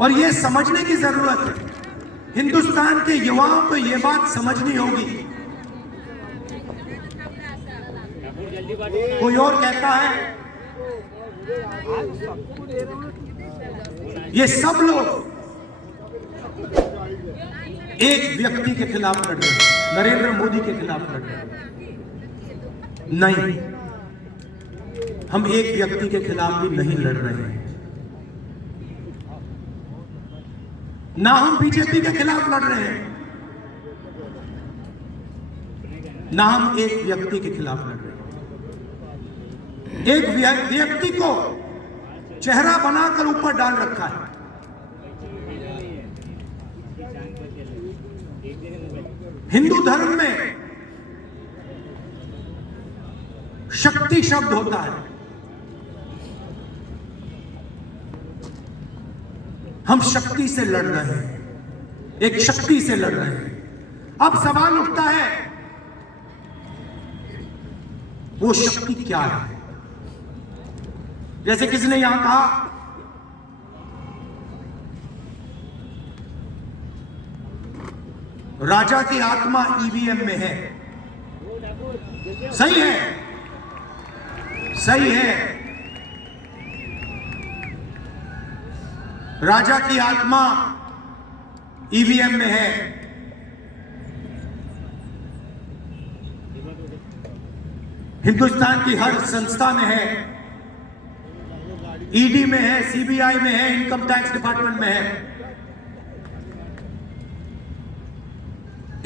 और ये समझने की जरूरत है, हिंदुस्तान के युवाओं को ये बात समझनी होगी। कोई और कहता है ये सब लोग एक व्यक्ति के खिलाफ लड़ रहे हैं, नरेंद्र मोदी के खिलाफ लड़ रहे हैं। नहीं, हम एक व्यक्ति के खिलाफ भी नहीं लड़ रहे हैं, ना हम बीजेपी के खिलाफ लड़ रहे हैं, ना हम एक व्यक्ति के खिलाफ लड़ रहे हैं। एक व्यक्ति को चेहरा बनाकर ऊपर डाल रखा है। हिंदू धर्म में शक्ति शब्द होता है। हम शक्ति से लड़ रहे हैं, एक शक्ति से लड़ रहे हैं। अब सवाल उठता है वो शक्ति क्या है? जैसे किसी ने यहां कहा राजा की आत्मा ईवीएम में है। सही है, सही है, राजा की आत्मा ईवीएम में है। हिंदुस्तान की हर संस्था में है, ईडी में है, सीबीआई में है, इनकम टैक्स डिपार्टमेंट में है।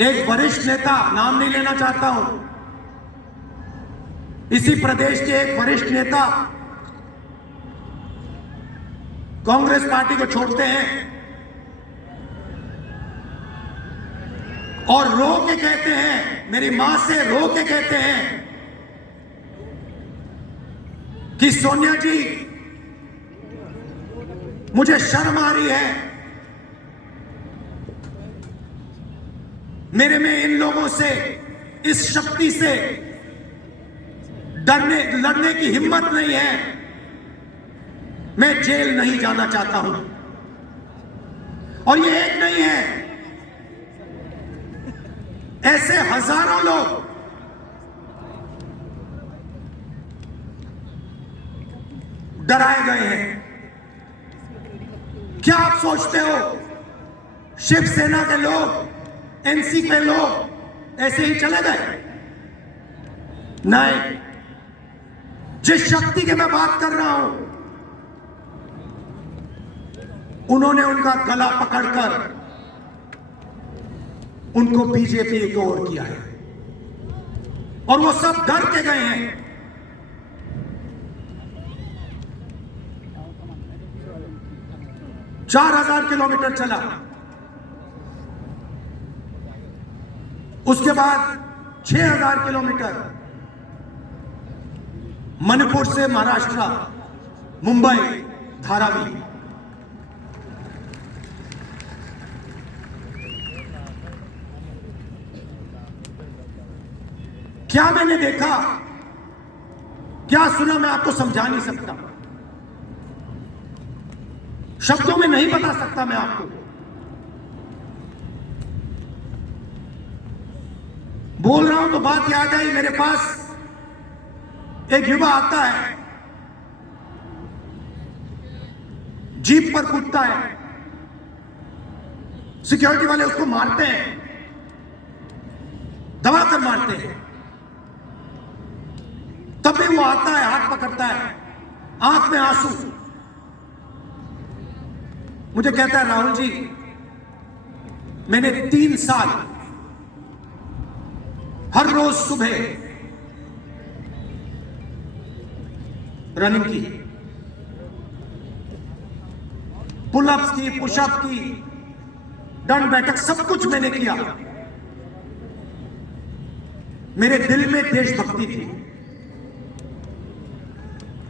एक वरिष्ठ नेता, नाम नहीं लेना चाहता हूं, इसी प्रदेश के एक वरिष्ठ नेता कांग्रेस पार्टी को छोड़ते हैं और रो के कहते हैं, मेरी मां से रो के कहते हैं कि सोनिया जी मुझे शर्म आ रही है, मेरे में इन लोगों से, इस शक्ति से लड़ने की हिम्मत नहीं है, मैं जेल नहीं जाना चाहता हूं। और ये एक नहीं है, ऐसे हजारों लोग डराए गए हैं। क्या आप सोचते हो शिवसेना के लोग, एनसी के लोग ऐसे ही चले गए? नहीं, जिस शक्ति की मैं बात कर रहा हूं, उन्होंने उनका गला पकड़कर उनको बीजेपी की ओर किया है और वो सब डर के गए हैं। चार 4,000 किलोमीटर चला, उसके बाद 6,000 किलोमीटर मणिपुर से महाराष्ट्र, मुंबई, धारावी। क्या मैंने देखा, क्या सुना, मैं आपको समझा नहीं सकता, शब्दों में नहीं बता सकता मैं आपको। बोल रहा हूं तो बात याद आई, मेरे पास एक युवा आता है, जीप पर कूदता है, सिक्योरिटी वाले उसको मारते हैं, दबा कर मारते हैं, तब भी वो आता है, हाथ पकड़ता है, आंख में आंसू, मुझे कहता है राहुल जी मैंने 3 साल हर रोज सुबह रनिंग की, पुलअप्स की, पुशअप की, दंड बैठक, सब कुछ मैंने किया। मेरे दिल में देशभक्ति थी।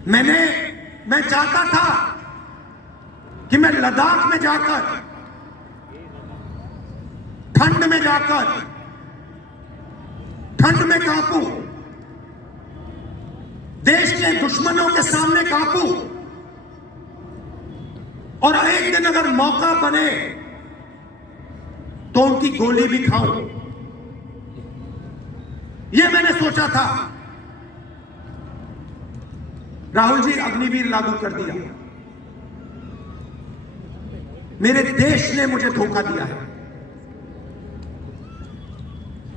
मैं चाहता था कि मैं लद्दाख में जाकर, ठंड में जाकर, ठंड में कांपूं, देश के दुश्मनों के सामने कांपूं और एक दिन अगर मौका बने तो उनकी गोली भी खाऊं, यह मैंने सोचा था। राहुल जी, अग्निवीर लागू कर दिया। मेरे देश ने मुझे धोखा दिया है।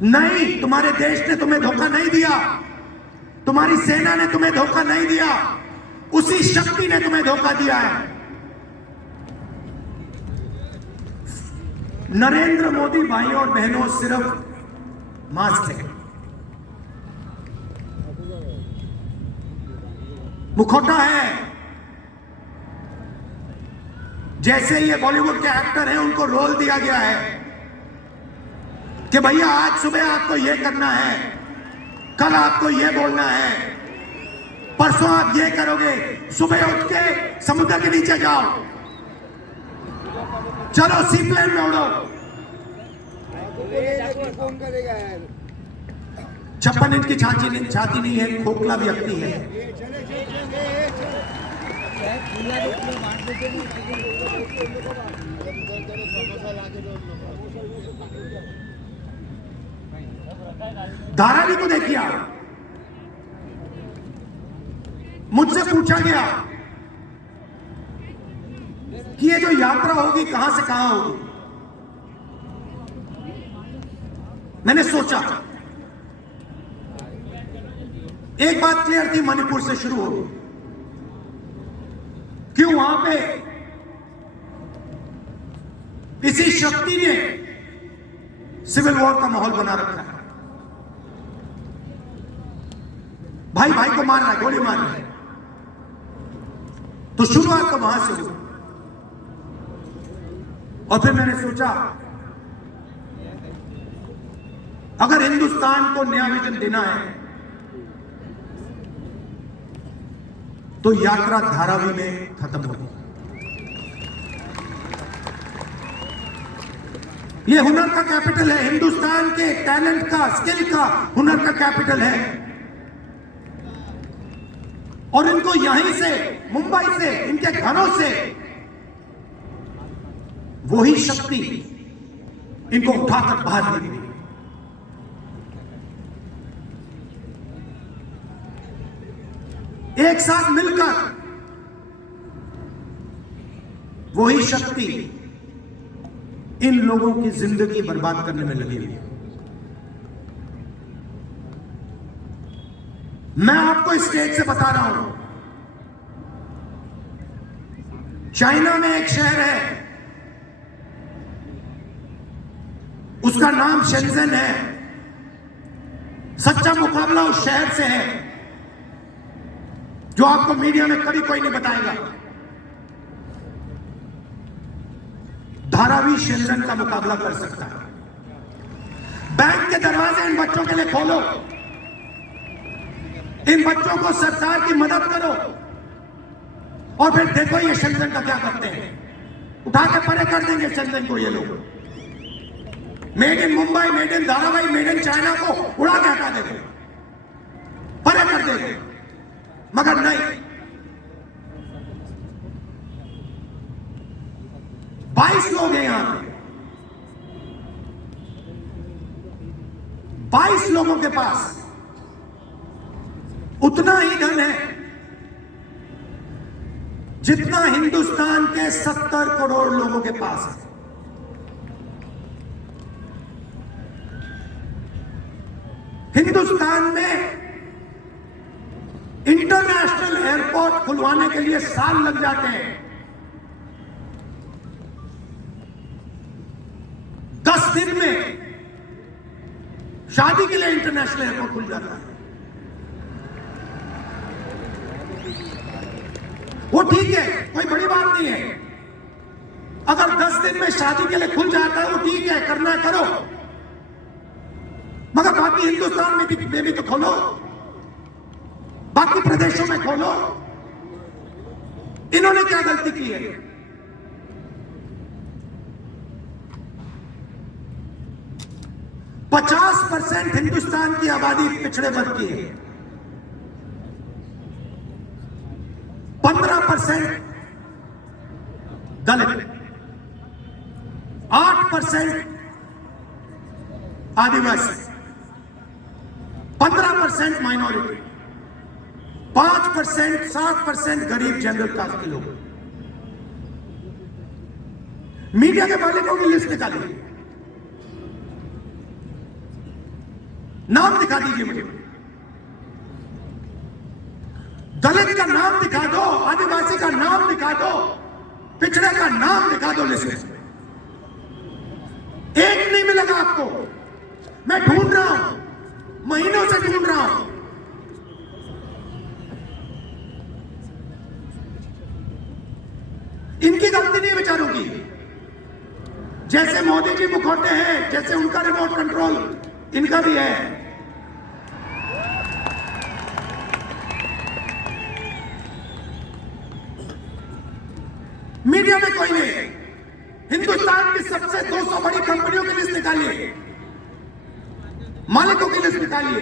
नहीं, तुम्हारे देश ने तुम्हें धोखा नहीं दिया, तुम्हारी सेना ने तुम्हें धोखा नहीं दिया, उसी शक्ति ने तुम्हें धोखा दिया है। नरेंद्र मोदी भाइयों और बहनों सिर्फ मास्क है, मुखौटा है। जैसे ये बॉलीवुड के एक्टर हैं, उनको रोल दिया गया है कि भैया आज सुबह आपको ये करना है, कल आपको ये बोलना है, परसों आप ये करोगे, सुबह उठ के समुद्र के नीचे जाओ, चलो सी प्लेन में उड़ो। 56 इंच की छाती नहीं है, खोखला व्यक्ति है। धारावी को देखिए, मुझसे पूछा गया कि ये जो यात्रा होगी कहां से कहां होगी। मैंने सोचा एक बात क्लियर थी, मणिपुर से शुरू होगी। क्यों? वहां पे इसी शक्ति ने सिविल वॉर का माहौल बना रखा है। भाई भाई को मार रहा है, गोली मार रहा है, तो शुरुआत तो वहां से हुई। और फिर मैंने सोचा अगर हिंदुस्तान को नया विजन देना है तो यात्रा धारावी में खत्म होगी। यह हुनर का कैपिटल है, हिंदुस्तान के टैलेंट का, स्किल का, हुनर का कैपिटल है। और इनको यहीं से, मुंबई से, इनके घरों से वही शक्ति इनको उठाकर बाहर दी गई। एक साथ मिलकर वही शक्ति इन लोगों की जिंदगी बर्बाद करने में लगी हुई है। मैं आपको इस स्टेज से बता रहा हूं, चाइना में एक शहर है, उसका नाम शेंजन है। सच्चा मुकाबला उस शहर से है जो आपको मीडिया में कभी कोई नहीं बताएगा। धारावी शेंजन का मुकाबला कर सकता है। बैंक के दरवाजे इन बच्चों के लिए खोलो, इन बच्चों को सरकार की मदद करो, और फिर देखो ये शेंजन का क्या करते हैं। उठा के परे कर देंगे शेंजन को ये लोग। Made in Mumbai, made in Dharavi, made in China को उड़ा के हटा देंगे, परे कर देंगे। मगर नहीं, 22 लोग हैं यहां पे, 22 लोगों के पास उतना ही धन है जितना हिंदुस्तान के 70 करोड़ लोगों के पास है। हिंदुस्तान में इंटरनेशनल एयरपोर्ट खुलवाने के लिए साल लग जाते हैं। 10 दिन में शादी के लिए इंटरनेशनल एयरपोर्ट खुल जाता है। वो ठीक है, कोई बड़ी बात नहीं है। अगर 10 दिन में शादी के लिए खुल जाता है वो ठीक है, करना है करो, मगर बाकी हिंदुस्तान में भी तो खोलो, बाकी प्रदेशों में खोलो। इन्होंने क्या गलती की है? %50 हिंदुस्तान की आबादी पिछड़े वर्ग की है, 15% दलित, 8% आदिवासी, 15% माइनॉरिटी, 5%, 7% गरीब जनरल कास्ट के लोग। मीडिया के मालिकों की लिस्ट निकालिए, नाम दिखा दीजिए मुझे। दलित का नाम दिखा दो, आदिवासी का नाम दिखा दो, पिछड़े का नाम दिखा दो लिस्ट में। एक नहीं मिलेगा आपको। मैं ढूंढ रहा हूं, महीनों से ढूंढ रहा हूं। इनकी गलती नहीं है बेचारों की। जैसे मोदी जी मुखौटे हैं, जैसे उनका रिमोट कंट्रोल इनका भी है। मीडिया में कोई नहीं। हिंदुस्तान की सबसे 200 बड़ी कंपनियों की लिस्ट निकालिए, मालिकों की लिस्ट निकालिए।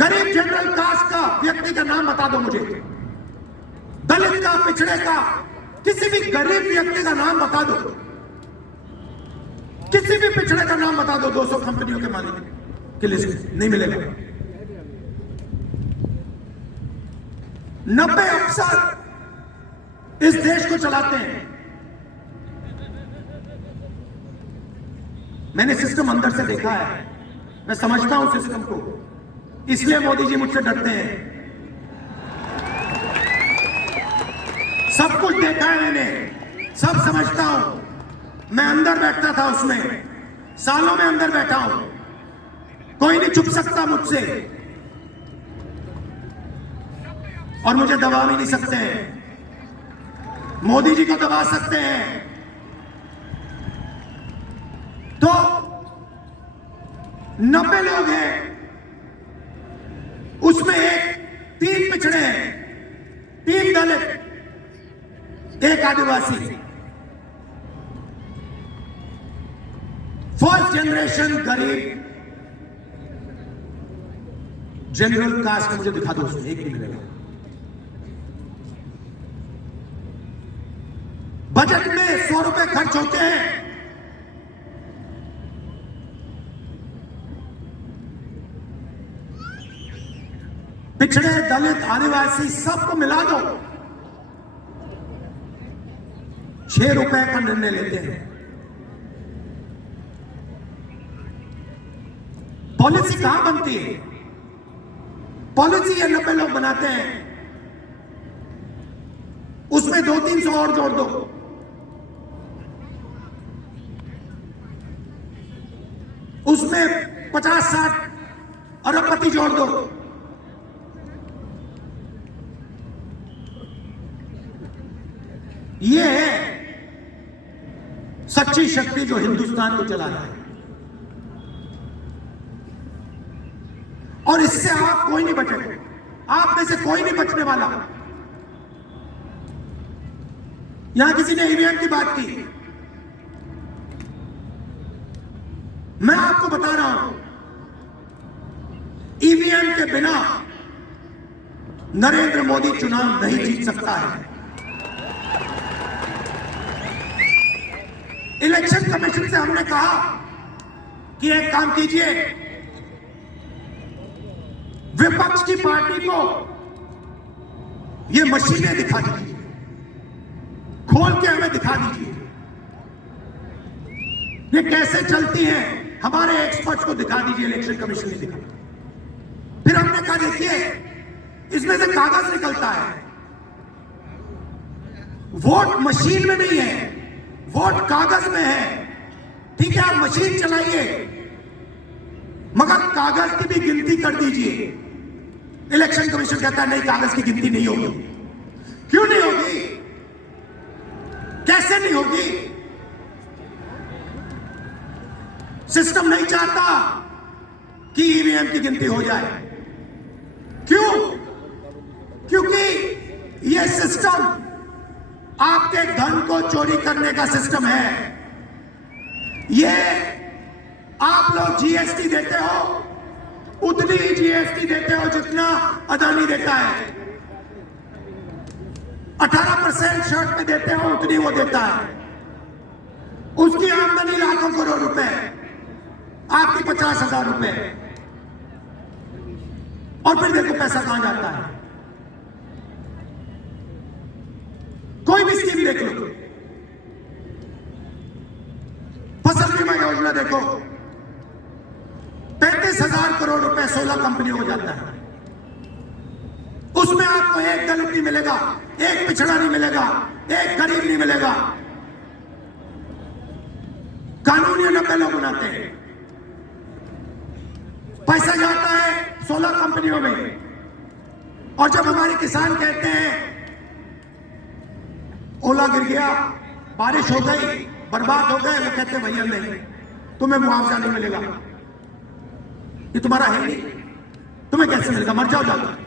गरीब जनरल कास्ट का व्यक्ति का नाम बता दो मुझे, दलित का, पिछड़े का, किसी भी गरीब व्यक्ति का नाम बता दो, किसी भी पिछड़े का नाम बता दो 200 कंपनियों के मालिक की लिस्ट नहीं मिलेगा। 90 अफसर इस देश को चलाते हैं। मैंने सिस्टम अंदर से देखा है, मैं समझता हूं सिस्टम को, इसलिए मोदी जी मुझसे डरते हैं। सब कुछ देखा है मैंने, सब समझता हूं। मैं अंदर बैठता था उसमें, सालों में अंदर बैठा हूं। कोई नहीं छुप सकता मुझसे, और मुझे दबा भी नहीं सकते हैं। मोदी जी को दबा सकते हैं तो 90 लोग हैं, उसमें 3 पिछड़े हैं, 3 दलित, 1 आदिवासी। फर्स्ट जनरेशन गरीब जनरल कास्ट मुझे दिखा दो, उसमें 1 नहीं मिलेगा। बजट में 100 रुपए खर्च होते हैं, पिछड़े, दलित, आदिवासी सबको मिला दो, 6 रुपए का निर्णय लेते हैं। पॉलिसी कहां बनती है? पॉलिसी ये 90 लोग बनाते हैं, उसमें 200-300 और जोड़ दो, उसमें 50-60 अरबपति जोड़ दो। ये है सच्ची शक्ति जो हिंदुस्तान को चला रहा है, और इससे आप कोई नहीं बचेगा। आप में से कोई नहीं बचने वाला। यहां किसी ने ईवीएम की बात की, मैं आपको बता रहा हूं, ईवीएम के बिना नरेंद्र मोदी चुनाव नहीं जीत सकता है। इलेक्शन कमीशन से हमने कहा कि एक काम कीजिए, विपक्ष की पार्टी को ये मशीनें दिखा दीजिए, खोल के हमें दिखा दीजिए ये कैसे चलती हैं, हमारे एक्सपर्ट्स को दिखा दीजिए। इलेक्शन कमीशन ने दिखा। फिर हमने कहा देखिए इसमें से कागज निकलता है, वोट मशीन में नहीं है, वोट कागज में है। ठीक है, आप मशीन चलाइए मगर कागज की भी गिनती कर दीजिए। इलेक्शन कमीशन कहता है नहीं, कागज की गिनती नहीं होगी। क्यों नहीं होगी? कैसे नहीं होगी? सिस्टम नहीं चाहता कि ईवीएम की गिनती हो जाए। क्यों? क्योंकि यह सिस्टम आपके धन को चोरी करने का सिस्टम है। यह आप लोग जीएसटी देते हो, उतनी ही जीएसटी देते हो जितना अदानी देता है। 18% शर्ट पे देते हो उतनी वो देता है। उसकी आमदनी लाखों करोड़ रुपए, आपकी 50,000 रुपए। और फिर देखो पैसा कहां जाता है। कोई भी स्कीम देख लो, फसल बीमा योजना देखो, 35,000 करोड़ रुपए 16 कंपनियों को जाता है। उसमें आपको एक दलित नहीं मिलेगा, एक पिछड़ा नहीं मिलेगा, एक गरीब नहीं मिलेगा। कानून ये 90 लोग बनाते हैं। पैसा जाता है 16 कंपनियों में। और जब हमारे किसान कहते हैं ओला गिर गया, बारिश हो गई, बर्बाद हो गए, वो कहते हैं भैया नहीं, तुम्हें मुआवजा नहीं मिलेगा, ये तुम्हारा है नहीं, तुम्हें कैसे मिलेगा, मर जाओ जाकर।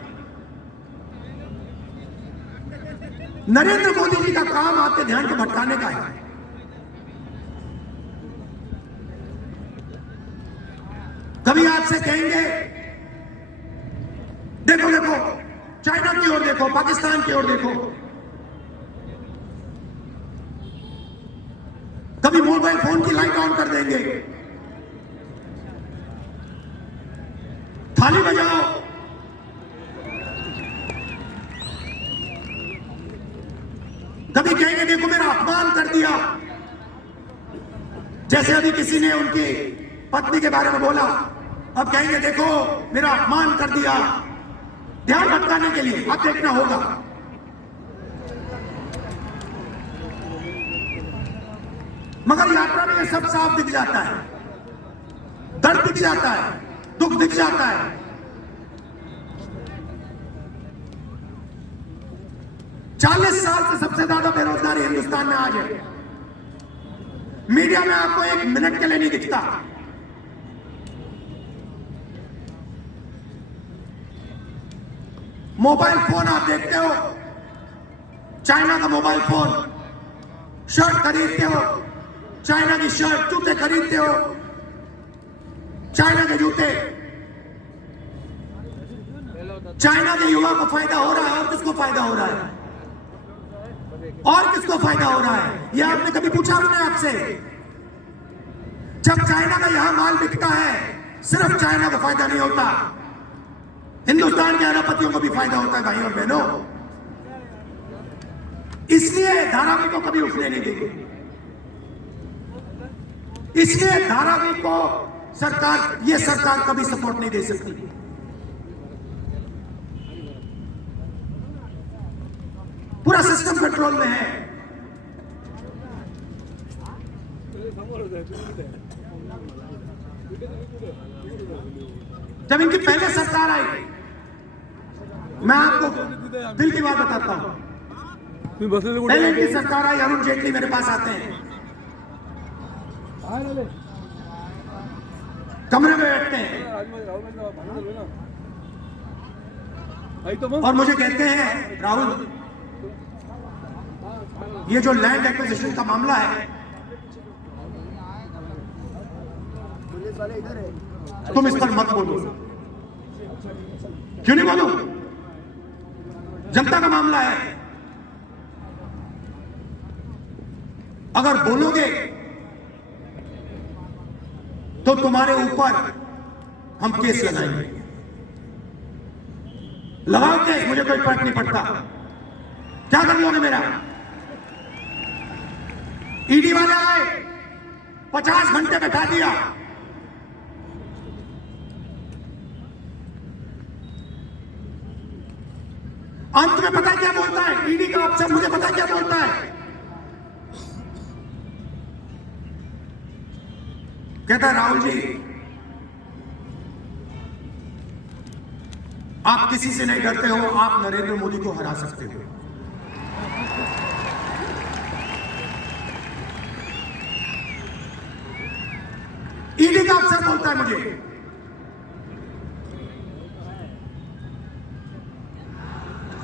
नरेंद्र मोदी जी का काम आपके ध्यान को भटकाने का है। कभी आपसे कहेंगे देखो देखो चाइना की ओर देखो, पाकिस्तान की ओर देखो। कभी मोबाइल फोन की लाइट ऑन कर देंगे, थाली बजाओ। कभी कहेंगे देखो मेरा अपमान कर दिया, जैसे अभी किसी ने उनकी पत्नी के बारे में बोला, अब कहेंगे देखो मेरा अपमान कर दिया। ध्यान भटकाने के लिए अब देखना होगा। मगर यात्रा में ये सब साफ दिख जाता है, दर्द दिख जाता है, दुख दिख जाता है। चालीस साल से सबसे ज्यादा बेरोजगारी हिंदुस्तान में आज है। मीडिया में आपको एक मिनट के लिए नहीं दिखता। मोबाइल फोन आप देखते हो, चाइना का मोबाइल फोन, शर्ट खरीदते हो, चाइना की शर्ट, जूते खरीदते हो, चाइना के जूते। चाइना के युवा को फायदा हो रहा है, और किसको फायदा हो रहा है? और किसको फायदा हो रहा है? यह आपने कभी पूछा अपने आप से? जब चाइना का यहां माल बिकता है, सिर्फ चाइना को फायदा नहीं होता, हिंदुस्तान के अरबपतियों को भी फायदा होता है भाई और बहनों। इसलिए धारावी को कभी उठने नहीं देंगे। इसलिए धारावी को ये सरकार कभी सपोर्ट नहीं दे सकती। पूरा सिस्टम कंट्रोल में है। जब इनकी पहले सरकार आई, मैं आपको दिल की बात बताता हूं, पहले इनकी सरकार आई, अरुण जेटली मेरे पास आते हैं, कमरे में बैठते हैं और मुझे कहते हैं राहुल, ये जो लैंड एक्विजिशन का मामला है, तुम इस पर मत बोलो। क्यों नहीं बोलो? जनता का मामला है। अगर बोलोगे तो तुम्हारे ऊपर हम केस लगाएंगे। लगाओ केस, मुझे कोई फर्क नहीं पड़ता। क्या कर लोगे मेरा? ईडी वाले आए, 50 घंटे बैठा दिया। अंत में पता क्या बोलता है ईडी का अफसर? मुझे पता क्या बोलता है? कहता है राहुल जी, आप किसी से नहीं डरते हो, आप नरेंद्र मोदी को हरा सकते हो। ईडी का अफसर बोलता है मुझे।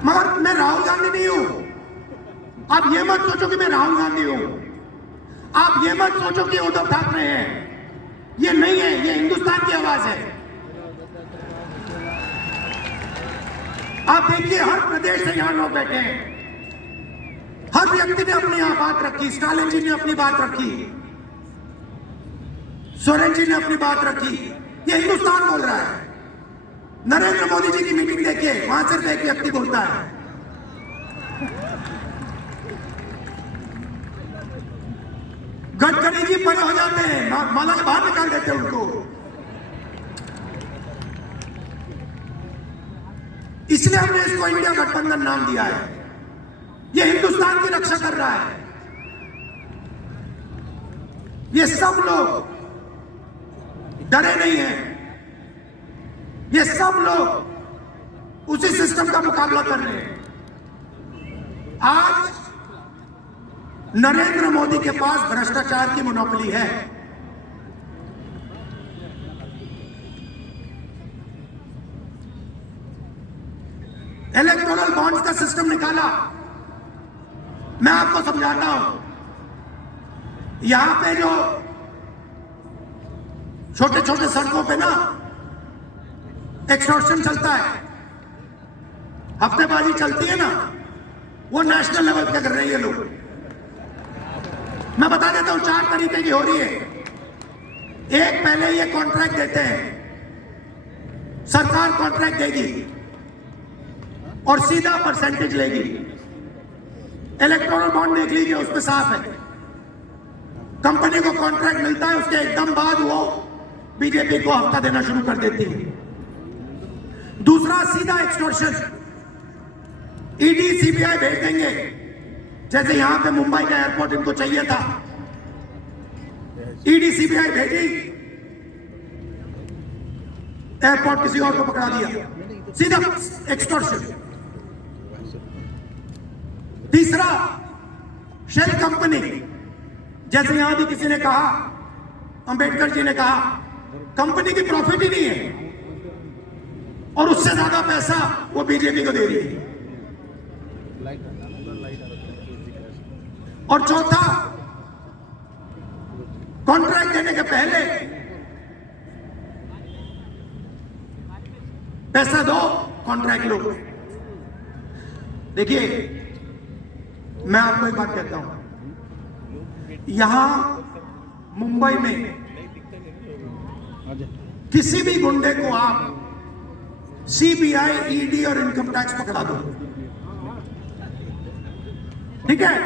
मगर मैं राहुल गांधी नहीं हूं। आप ये मत सोचो कि मैं राहुल गांधी हूं। आप ये मत सोचो कि उद्धव ठाकरे हैं। ये नहीं है, ये हिंदुस्तान की आवाज है। आप देखिए, हर प्रदेश से यहां लोग बैठे हैं। हर व्यक्ति ने अपनी यहाँ बात रखी, स्टालिन जी ने अपनी बात रखी, सोरेन जी ने अपनी बात रखी। ये हिंदुस्तान बोल रहा है। नरेंद्र मोदी जी की मीटिंग देखिए, वहां सिर्फ एक व्यक्ति बोलता है। गडकरी जी परे हो जाते हैं, माला के बाहर निकाल देते हैं उनको। इसलिए हमने इसको इंडिया गठबंधन नाम दिया है। ये हिंदुस्तान की रक्षा कर रहा है। ये सब लोग डरे नहीं हैं। ये सब लोग उसी सिस्टम का मुकाबला कर रहे हैं। आज नरेंद्र मोदी के पास भ्रष्टाचार की मोनोपोली है। इलेक्टोरल बॉन्ड्स का सिस्टम निकाला। मैं आपको समझाता हूं। यहां पे जो छोटे छोटे सड़कों पे ना एक्सटॉर्शन चलता है, हफ्तेबाजी चलती है ना, वो नेशनल लेवल पे कर रही है लोग। मैं बता देता हूं 4 तरीके की हो रही है। एक, पहले ये कॉन्ट्रैक्ट देते हैं, सरकार कॉन्ट्रैक्ट देगी और सीधा परसेंटेज लेगी। इलेक्टोरल बॉन्ड देख लीजिए, उस पर साफ है। कंपनी को कॉन्ट्रैक्ट मिलता है, उसके एकदम बाद वो बीजेपी को हफ्ता देना शुरू कर देती है। दूसरा, सीधा एक्सटॉर्शन। ईडी सीबीआई भेज देंगे। जैसे यहां पे मुंबई का एयरपोर्ट इनको चाहिए था, ईडी सीबीआई भेजी, एयरपोर्ट किसी और को पकड़ा दिया, सीधा एक्सटॉर्शन। तीसरा, शेल कंपनी। जैसे यहां भी किसी ने कहा, अंबेडकर जी ने कहा, कंपनी की प्रॉफिट ही नहीं है और उससे ज्यादा पैसा वो बीजेपी को दे रही है। और चौथा, कॉन्ट्रैक्ट देने के पहले पैसा दो, कॉन्ट्रैक्ट लो। देखिए, मैं आपको एक बात कहता हूं, यहां मुंबई में किसी भी गुंडे को आप सीबीआई, ईडी और इनकम टैक्स पकड़ा दो, ठीक है,